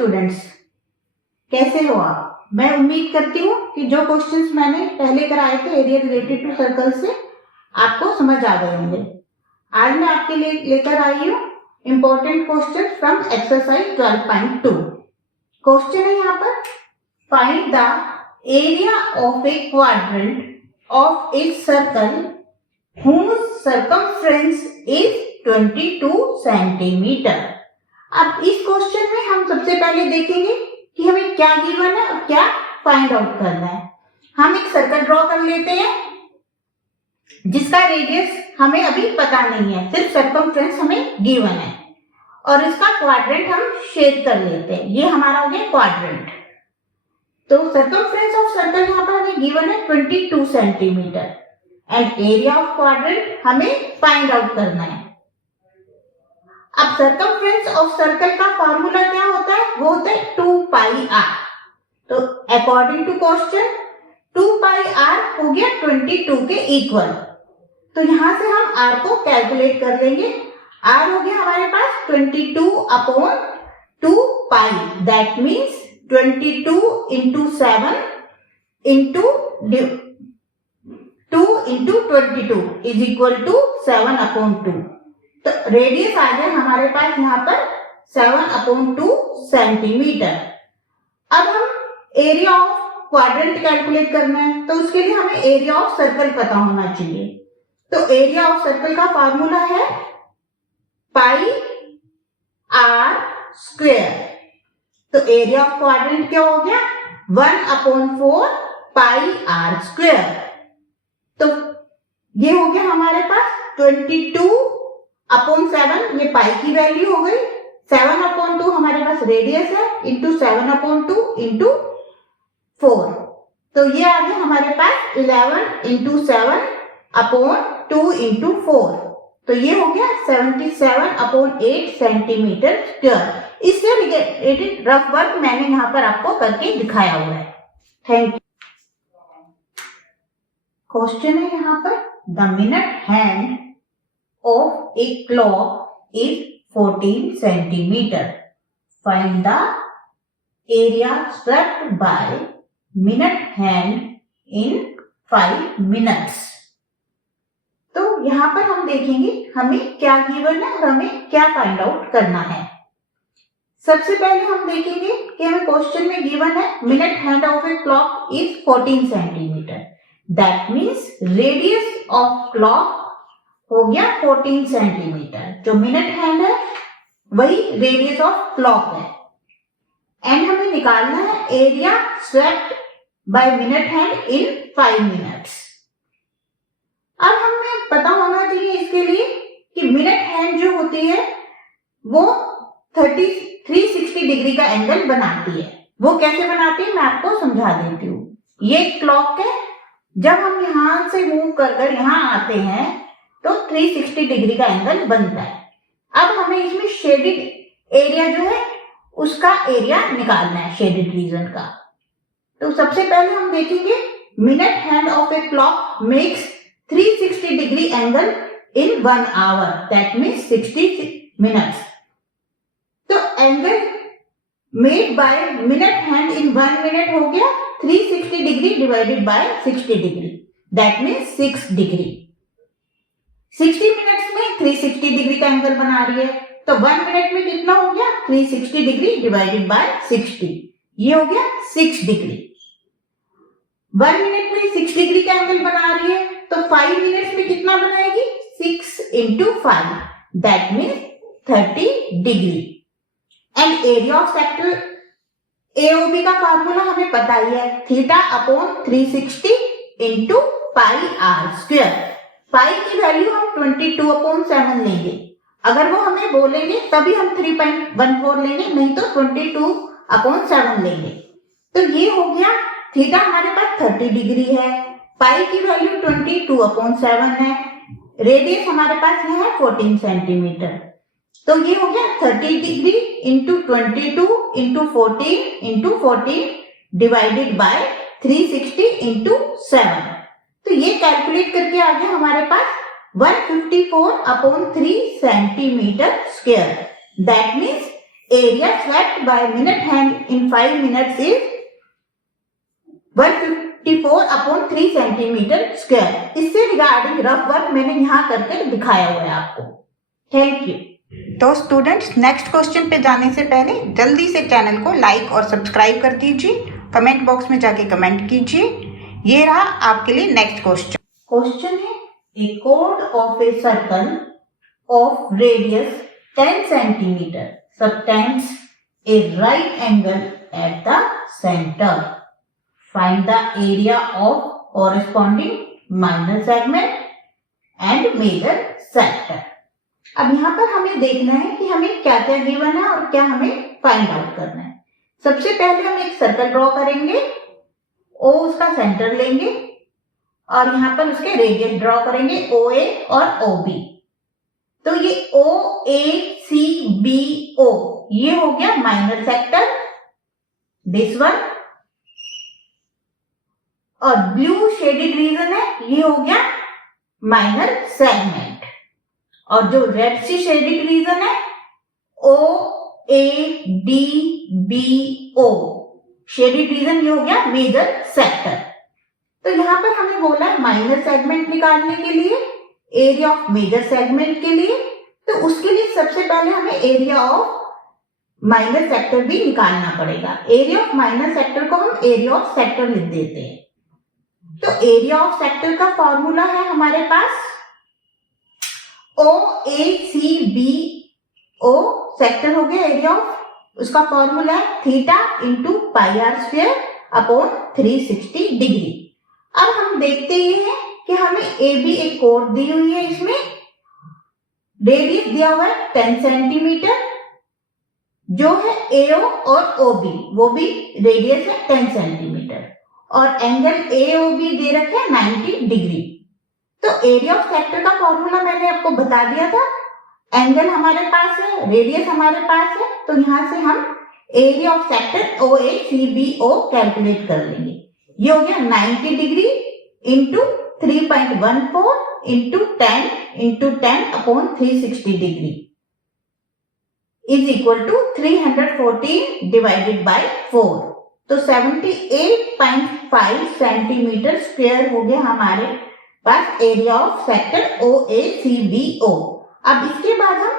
Students, कैसे हो आप? मैं उम्मीद करती हूँ कि जो क्वेश्चंस मैंने पहले कराए थे एरिया रिलेटेड टू सर्कल से आपको समझ आ गए होंगे। आज मैं आपके लिए लेकर आई हूँ important question from exercise 12.2। Question है यहाँ पर, find the area of A quadrant of a circle whose circumference is 22 centimetre. अब इस क्वेश्चन में हम सबसे पहले देखेंगे कि हमें क्या गिवन है और क्या फाइंड आउट करना है। हम एक सर्कल ड्रॉ कर लेते हैं जिसका रेडियस हमें अभी पता नहीं है, सिर्फ सर्कमफ्रेंस हमें गिवन है और इसका क्वाड्रेंट हम शेड कर लेते हैं। ये हमारा हो गया क्वाड्रेंट। तो सर्कमफ्रेंस ऑफ सर्कल यहाँ पर हमें गिवन है 22 centimetre and area of quadrant हमें फाइंड आउट करना है। अब सर्कमफ्रेंस ऑफ सर्कल का फॉर्मूला क्या होता है? वो होता है 2 पाई आर। तो according to question 2 pi r हो गया 22 के इक्वल। तो यहां से हम आर को कैलकुलेट कर लेंगे। आर हो गया हमारे पास 22 upon 2 pi, that means 22 into 7 into 2 into 22 is equal to 7 upon 2। तो रेडियस आ गया हमारे पास यहाँ पर 7 अपॉन 2 सेंटीमीटर। अब हम एरिया ऑफ क्वाड्रेंट कैलकुलेट करना है, तो उसके लिए हमें एरिया ऑफ सर्कल पता होना चाहिए। तो एरिया ऑफ सर्कल का फॉर्मूला है पाई आर स्क्वायर। तो एरिया ऑफ क्वाड्रेंट क्या हो गया? 1 अपॉन 4 पाई आर स्क्वायर। तो ये हो गया हमारे पास 22 अपॉन 7, ये पाई की वैल्यू हो गई। 7 अपॉन 2 हमारे पास रेडियस है, इंटू 7 अपॉन 2 इंटू 4। तो ये आ गया हमारे पास 11 इंटू 7 अपॉन 2 इंटू 4। तो ये हो गया 77 अपॉन 8 सेंटीमीटर स्क्वायर। इससे रिलेटेड रफ वर्क मैंने यहाँ पर आपको करके दिखाया हुआ है। Thank you. क्वेश्चन है यहाँ पर, the minute hand of a clock is 14 centimeter. Find the area swept by minute hand in 5 minutes. तो यहाँ पर हम देखेंगे हमें क्या गिवन है और हमें क्या फाइंड आउट करना है। सबसे पहले हम देखेंगे कि हमें क्वेश्चन में गिवन है minute hand of a clock is 14 centimetre. That means radius of clock हो गया 14 सेंटीमीटर। जो मिनट हैंड है वही रेडियस ऑफ क्लॉक है एंड हमें निकालना है area swept by minute hand in 5 minutes. अब हमें पता होना चाहिए इसके लिए कि मिनट हैंड जो होती है वो 360 डिग्री का एंगल बनाती है। वो कैसे बनाती है मैं आपको समझा देती हूँ। ये क्लॉक है, जब हम यहां से मूव कर यहां आते हैं तो 360 डिग्री का एंगल बनता है। अब हमें इसमें शेडेड एरिया जो है उसका एरिया निकालना है, शेडेड रीजन का। तो सबसे पहले हम देखेंगे minute hand of a clock makes 360 degree angle in 1 hour, that means 60 minutes. तो angle made by minute hand in 1 minute हो गया 360 degree divided by 60 degree, that means 6 degree. 60 minutes में 360 डिग्री का एंगल बना रही है, तो 1 मिनट में कितना हो गया? 360 डिग्री डिवाइडेड बाय 60, ये हो गया 6 डिग्री। 1 मिनट में 6 डिग्री का एंगल बना रही है, तो 5 मिनट्स में कितना बनाएगी? 6 into 5, that means 30 degree. And area of sector AOB का फॉर्मूला हमें पता ही है, theta upon 360 into pi r square. Pi की वैल्यू हम 22 अपॉन 7 लेंगे। अगर वो हमें बोलेंगे तभी हम 3.14 लेंगे, नहीं तो 22 अपॉन 7 लेंगे। तो ये हो गया, थीटा हमारे पास 30 डिग्री है, पाई की वैल्यू 22 अपॉन 7 है, रेडियस हमारे पास ये है 14 सेंटीमीटर। तो ये हो गया 30 degree into 22 into 14 divided by 360 into 7। तो ये कैलकुलेट करके आ गया हमारे पास 154 upon 3 centimetre square. That means area swept by minute hand in 5 minutes is 154/3 centimetre square. इससे रिगार्डिंग रफ वर्क मैंने यहाँ करके दिखाया हुआ है आपको। Thank you. तो स्टूडेंट्स, नेक्स्ट क्वेश्चन पे जाने से पहले जल्दी से चैनल को लाइक और सब्सक्राइब कर दीजिए, कमेंट बॉक्स में जाके कमेंट कीजिए। ये रहा आपके लिए नेक्स्ट क्वेश्चन। क्वेश्चन है, ए कोड of a circle of radius 10 centimeter subtends a right angle at the center. Find the area of corresponding minor segment and major sector. अब यहाँ पर हमें देखना है कि हमें क्या क्या गिवन है और क्या हमें फाइंड आउट करना है। सबसे पहले हम एक सर्कल ड्रॉ करेंगे, ओ उसका सेंटर लेंगे और यहाँ पर उसके रेडियस ड्रॉ करेंगे OA और OB। तो ये OACBO ये हो गया माइनर सेक्टर, दिस वन, और ब्लू शेडेड रीजन है ये हो गया माइनर सेगमेंट, और जो रेड सी शेडेड रीजन है OADBO शेडेड रीजन ये हो गया मेजर सेक्टर। तो यहाँ पर हमें बोला है माइनर सेगमेंट निकालने के लिए, एरिया ऑफ मेजर सेगमेंट के लिए, तो उसके लिए सबसे पहले हमें एरिया ऑफ माइनर सेक्टर भी निकालना पड़ेगा। एरिया ऑफ माइनर सेक्टर को हम एरिया ऑफ सेक्टर लिख देते हैं। तो एरिया ऑफ सेक्टर का फॉर्मूला है हमारे पास OACBO, सेक्टर हो गया एरिया ऑफ, उसका फॉर्मूला है θ/πr² 360 डिग्री। अब हम देखते ये हैं कि हमें AB एक कोड दी हुई है, इसमें रेडियस दिया हुआ है 10 सेंटीमीटर, जो है AO और OB वो भी रेडियस है 10 सेंटीमीटर, और एंगल AOB दे रखे हैं 90 डिग्री। तो एरिया ऑफ सेक्टर का फॉर्मूला मैंने आपको बता दिया था, एंगल हमारे पास है, रेडियस हमारे पास है, तो यहां से हम area of sector OACBO calculate कर लेंगे। ये हो गया 90 degree into 3.14 into 10/360 degree is equal to 314 divided by 4। तो 78.5 सेंटीमीटर स्क्वायर हो गया हमारे पास एरिया ऑफ सेक्टर OACBO। अब इसके बाद हम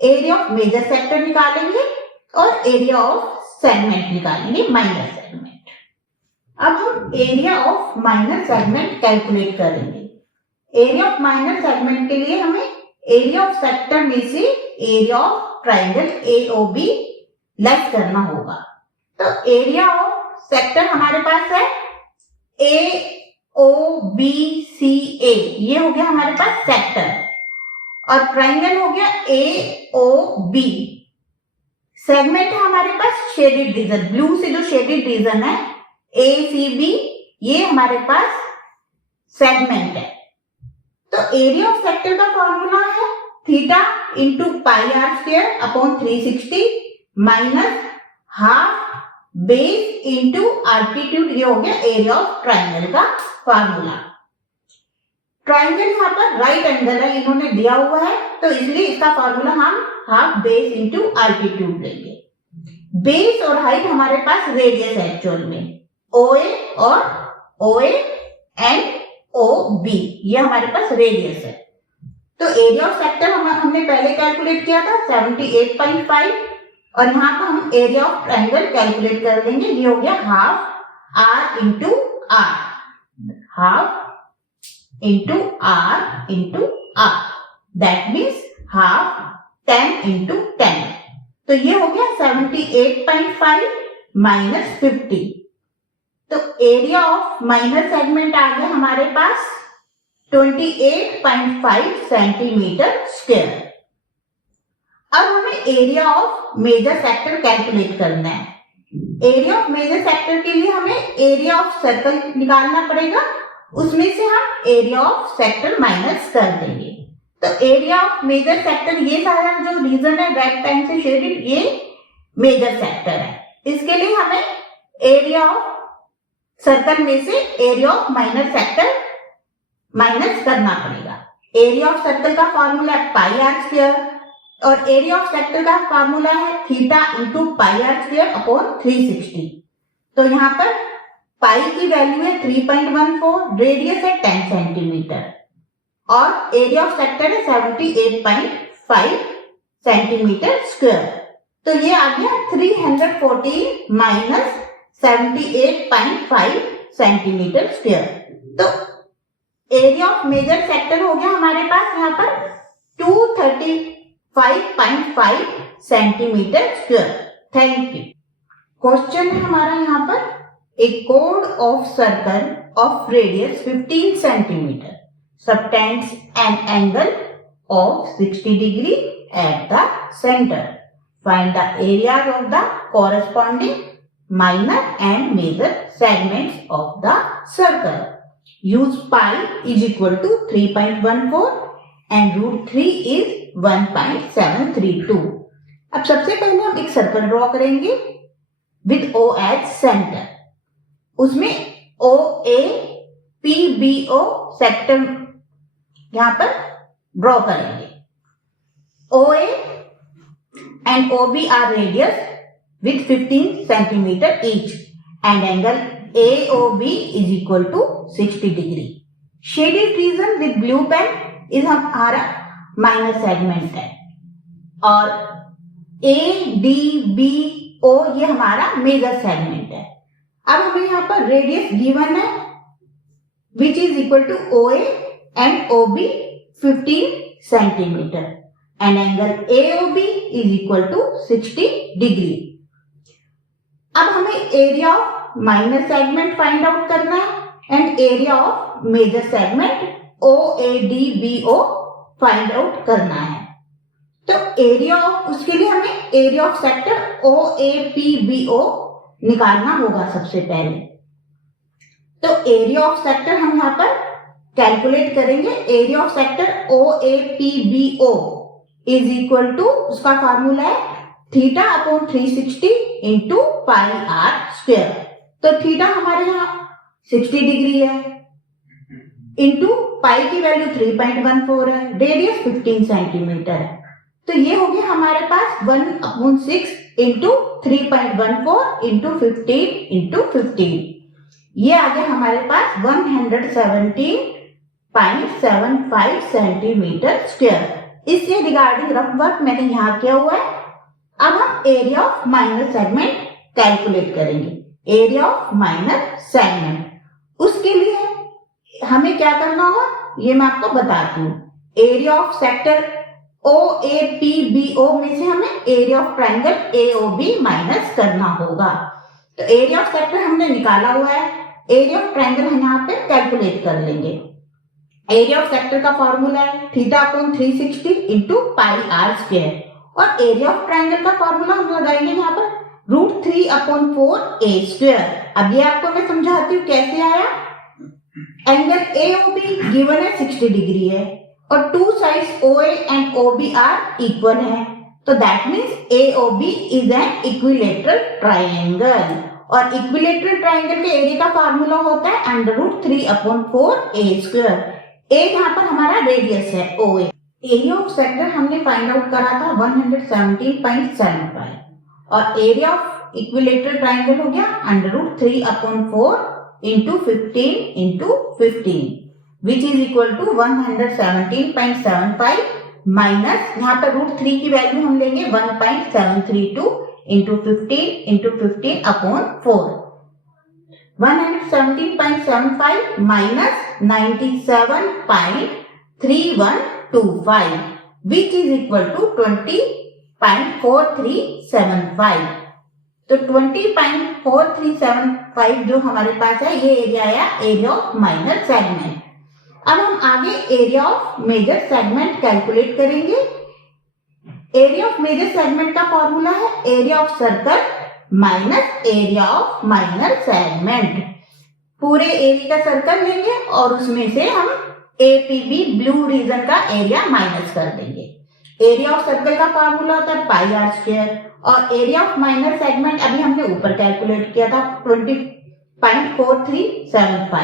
एरिया ऑफ मेजर सेक्टर निकालेंगे और एरिया ऑफ सेगमेंट निकालेंगे, माइनर सेगमेंट। अब हम area of minor segment calculate करेंगे। एरिया ऑफ माइनर सेगमेंट के लिए हमें एरिया ऑफ सेक्टर में से area of triangle AOB less करना होगा। तो एरिया ऑफ सेक्टर हमारे पास है AOBCA, ये हो गया हमारे पास सेक्टर, और ट्राइंगल हो गया AOB। सेगमेंट है हमारे पास शेडेड रीजन, ब्लू से जो शेडेड रीजन है ACB, ये हमारे पास सेगमेंट है। तो एरिया ऑफ सेक्टर का फॉर्मूला है θ/πr² 360 half base into altitude, ये हो गया एरिया ऑफ ट्राइंगल का फॉर्मूला। ट्राइंगल यहाँ पर राइट एंगल है, इन्होंने दिया हुआ है, तो इसलिए इसका फॉर्मूला हम हाफ बेस इंटू आल्टीट्यूड लेंगे। बेस और हाइट हमारे पास रेडियस है एक्चुअल में, OA और OA एंड OB ये हमारे पास रेडियस है। तो एरिया ऑफ सेक्टर हमने पहले कैलकुलेट किया था 78.5, और यहाँ पर हम एरिया ऑफ ट्राइंगल कैलकुलेट कर लेंगे। ये हो गया half R into R, half into R into R, that means half 10 into 10। तो ये हो गया 78.5 माइनस 50। तो एरिया ऑफ माइनर सेगमेंट आ गया हमारे पास 28.5 सेंटीमीटर स्क्वायर। अब हमें area of major sector calculate करना है। एरिया ऑफ मेजर सेक्टर के लिए हमें एरिया ऑफ सर्कल निकालना पड़ेगा, उसमें से हम एरिया ऑफ सेक्टर माइनस कर देंगे। तो एरिया ऑफ मेजर सेक्टर, ये सारा जो रीजन है रेड पेन से शेडेड, ये मेजर सेक्टर है। इसके लिए हमें एरिया ऑफ सर्कल में से area of minor sector minus करना पड़ेगा। एरिया ऑफ सर्कल का फॉर्मूला है πr², और एरिया ऑफ सेक्टर का फार्मूला है theta into pi r square upon 360। तो यहाँ पर पाई की वैल्यू है 3.14, रेडियस है 10 सेंटीमीटर और एरिया ऑफ सेक्टर है 78.5 सेंटीमीटर स्क्वायर। तो ये आ गया 314 माइनस 78.5 सेंटीमीटर स्क्वायर। तो एरिया ऑफ मेजर सेक्टर हो गया हमारे पास यहाँ पर 235.5 centimetre square. Thank you. Question है हमारा यहाँ पर ए कोड of circle of radius 15 centimetre subtends an angle of 60 degree at the center. Find the areas of the corresponding minor and major segments of the circle. Use pi is equal to 3.14 and root 3 is 1.732. अब सबसे पहले हम एक circle draw करेंगे with O as center. उसमें OA PBO sector यहाँ पर draw करेंगे। OA and OB are radius with 15 centimeter each and angle AOB is equal to 60 degree. Shaded region with blue pen is हमारा minor segment है और ADBO ये हमारा major segment है। अब हमें यहाँ पर रेडियस गिवन है which is equal to OA and OB 15 centimeter and angle AOB is equal to 60 degree. अब हमें area of minor segment find out करना है and area of major segment OADBO find out करना है। तो area of उसके लिए हमें एरिया ऑफ सेक्टर OAPBO निकालना होगा सबसे पहले। तो एरिया ऑफ सेक्टर हम यहाँ पर कैलकुलेट करेंगे। Area of sector OAPBO is equal to उसका फार्मूला है theta upon 360 into pi r square. तो थीटा हमारे यहाँ 60 डिग्री है इंटू पाई की वैल्यू 3.14 है, रेडियस 15 सेंटीमीटर है। तो ये हो गया हमारे पास 1/6 इंटू 3.14 इंटू 15 इंटू 15। ये आ गया हमारे पास 117.75 सेंटीमीटर स्क्वायर। इससे रिगार्डिंग रफ वर्क मैंने यहाँ किया हुआ है। अब हम area of minor segment calculate करेंगे। एरिया ऑफ माइनर सेगमेंट उसके लिए हमें क्या करना होगा ये मैं आपको बताती हूँ। एरिया ऑफ सेक्टर OAPBO में से हमें area of triangle AOB minus करना होगा। तो एरिया ऑफ सेक्टर हमने निकाला हुआ है, एरिया ऑफ ट्राइंगल हम यहाँ पे कैलकुलेट कर लेंगे। एरिया ऑफ सेक्टर का फॉर्मूला है theta upon 360 into pi r square और एरिया ऑफ ट्राइंगल का फॉर्मूला हम लगाएंगे यहाँ पर √3 अपॉन 4a स्क्वायर। अब ये आपको मैं समझाती हूँ कैसे आया। एंगल AOB गिवन है 60 डिग्री है और two sides OA and OB are equal है। तो that means AOB is an equilateral triangle और इक्विलेटरल ट्राइंगल के एरिया का फार्मूला होता है √3 अपॉन 4a स्क्वायर। ए यहाँ पर हमारा रेडियस है OA। एरिया ऑफ सेक्टर हमने फाइंड आउट करा था 117.75 और एरिया ऑफ इक्विलेटरल ट्राइंगल हो गया √3 upon 4 into 15 into 15 which is equal to 117.75 minus यहाँ पर √3 की वैल्यू हम लेंगे 1.732 into 15 upon 4। 117.75 minus 97.3125 which is equal to 20.4375। तो 20.4375 जो हमारे पास है ये एरिया आया एरिया ऑफ माइनर सेगमेंट। अब हम आगे area of major segment calculate करेंगे। एरिया ऑफ मेजर सेगमेंट का फॉर्मूला है area of circle minus area of minor segment. पूरे एरिया का सर्कल लेंगे और उसमें से हम APB ब्लू रीजन का एरिया माइनस कर देंगे। एरिया ऑफ सर्कल का फॉर्मूला होता है पाई आर स्क्वायर और एरिया ऑफ माइनर सेगमेंट अभी हमने ऊपर कैलकुलेट किया था 20.4375।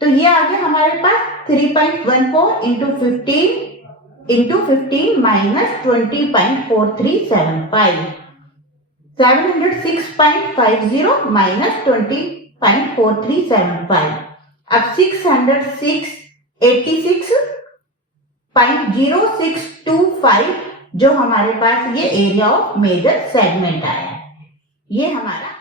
तो ये आ गया हमारे पास 3.14 इंटू 15 इंटू 15 माइनस 20.4375, 706.50 माइनस 20.4375. अब 686.0625 जो हमारे पास ये एरिया ऑफ मेजर सेगमेंट आया, ये हमारा